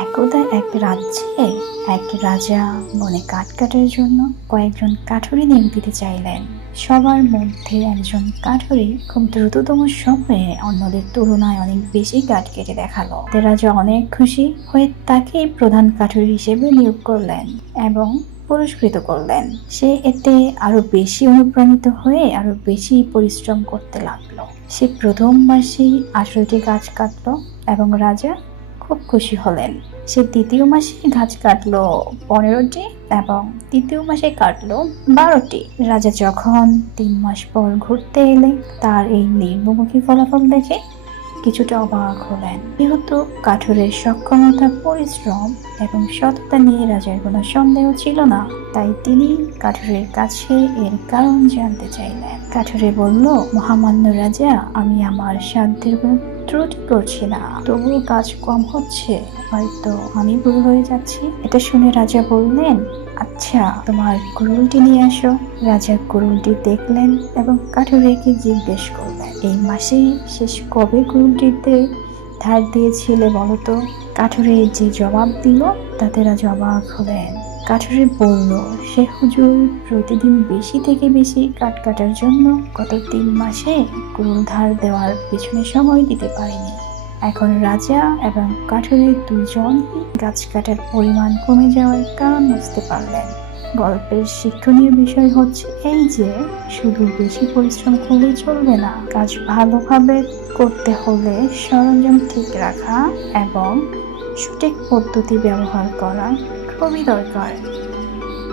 একদা এক রাজ্যে এক রাজা বনে কাঠ কাটার জন্য কয়েকজন কাঠুরি নিয়োগ দিতে চাইলেন। সবার মধ্যে একজন কাঠুরি খুব দ্রুততম সময়ে অন্যদের তুলনায় অনেক বেশি কাঠ কেটে দেখালো। এতে রাজা অনেক খুশি হয়ে তাকেই প্রধান কাঠুরি হিসেবে নিয়োগ করলেন এবং পুরস্কৃত করলেন। সে এতে আরো বেশি অনুপ্রাণিত হয়ে আরো বেশি পরিশ্রম করতে লাগলো। সে প্রথম মাসেই 18টি গাছ কাটলো এবং রাজা খুব খুশি হলেন। সে দ্বিতীয় মাসে গাছ কাটলো 15টি এবং তৃতীয় মাসে কাটলো 12টি। রাজা যখন 3 মাস পর ঘুরতে এলেন, তার এই নির্মমুখী ফলাফল দেখে কিছুটা অবাক হলেন। যেহেতু কাঠুরের সক্ষমতা, পরিশ্রম এবং সততা নিয়ে রাজার কোনো সন্দেহ ছিল না, তাই তিনি কাঠুরের কাছে এর কারণ জানতে চাইলেন। কাঠুরে বলল, মহামান্য রাজা, আমি আমার সাধ্যের কোনো ত্রুটি করছি না, তবুও কাজ কম হচ্ছে, হয়তো আমি ভুল হয়ে যাচ্ছি। এটা শুনে রাজা বললেন, আচ্ছা, তোমার কুড়ুলটি নিয়ে আসো। রাজা কুড়ুলটি দেখলেন এবং কাঠুরেকে জিজ্ঞেস করলেন, এই মাসে শেষ কবে কুড়ুলটিতে ধার দিয়েছিলে বলো তো? কাঠুরে যে জবাব দিল তাতে রাজা অবাক হলেন। কাঠুরে বলল, সে হুজুর, প্রতিদিন বেশি থেকে বেশি কাঠ কাটার জন্য গত 3 মাসে কুড়ুল ধার দেওয়ার পেছনে সময় দিতে পারিনি। এখন রাজা এবং কাঠুরে দুজন গাছ কাটার পরিমাণ কমে যাওয়ার কারণ বুঝতে পারলেন। গল্পের শিক্ষণীয় বিষয় হচ্ছে এই যে, শুধু বেশি পরিশ্রম করলেই চলবে না, কাজ ভালোভাবে করতে হলে সরঞ্জাম ঠিক রাখা এবং সঠিক পদ্ধতি ব্যবহার করা খুবই দরকার।